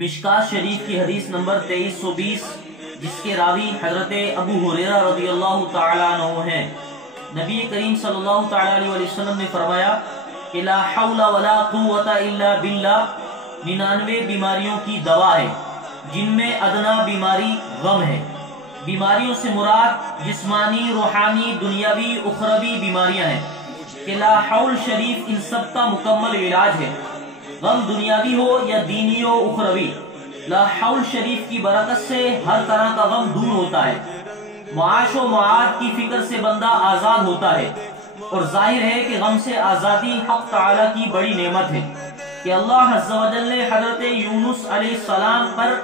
مشکات شریف کی حدیث نمبر 2320 جس کے راوی حضرت ابو ہریرہ رضی اللہ تعالیٰ عنہ ہیں۔ نبی کریم صلی اللہ تعالیٰ علیہ وسلم نے فرمایا کہ لا حول ولا قوة الا باللہ 99 بیماریوں کی دوا ہے جن میں ادنا بیماری غم ہے۔ بیماریوں سے مراد جسمانی، روحانی، دنیاوی، اخروی بیماریاں ہیں کہ لا حول شریف ان سب کا مکمل علاج ہے، غم دنیاوی ہو یا دینی ہو اخروی۔ لا حول شریف کی برکت سے ہر طرح کا غم دور ہوتا ہے، معاش و معاد کی فکر سے بندہ آزاد ہوتا ہے، اور ظاہر ہے کہ غم سے آزادی حق تعالی کی بڑی نعمت ہے کہ اللہ عز و جل نے حضرت یونس علیہ السلام پر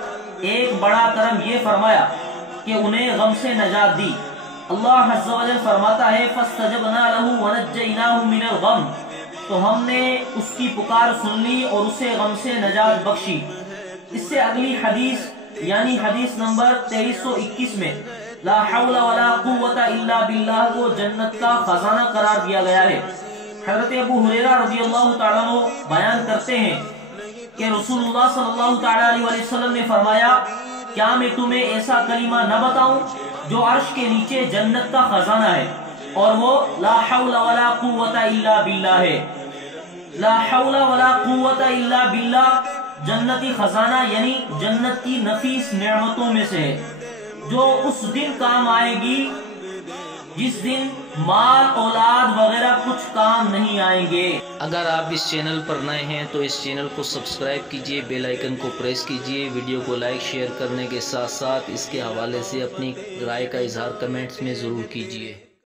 ایک بڑا کرم یہ فرمایا کہ انہیں غم سے نجات دی۔ اللہ عز و جل فرماتا ہے فَاسْتَجَبْنَا لَهُ وَنَجَّيْنَاهُ مِنَ الْغَمِّ، تو ہم نے اس کی پکار سن لی اور اسے غم سے نجات بخشی۔ اس سے اگلی حدیث یعنی حدیث نمبر 2321 میں لا حول ولا قوة الا باللہ کو جنت کا خزانہ قرار دیا گیا ہے۔ حضرت ابو ہریرہ رضی اللہ تعالیٰ عنہ بیان کرتے ہیں کہ رسول اللہ صلی اللہ تعالیٰ علیہ وسلم نے فرمایا کیا میں تمہیں ایسا کلمہ نہ بتاؤں جو عرش کے نیچے جنت کا خزانہ ہے، اور وہ لا حول ولا قوة الا باللہ ہے۔ لا حول ولا قوة الا باللہ جنتی خزانہ یعنی جنت کی نفیس نعمتوں میں سے ہے جو اس دن کام آئے گی جس دن مال اولاد وغیرہ کچھ کام نہیں آئیں گے۔ اگر آپ اس چینل پر نئے ہیں تو اس چینل کو سبسکرائب کیجئے، بیل آئیکن کو پریس کیجئے، ویڈیو کو لائک شیئر کرنے کے ساتھ ساتھ اس کے حوالے سے اپنی رائے کا اظہار کمنٹس میں ضرور کیجئے۔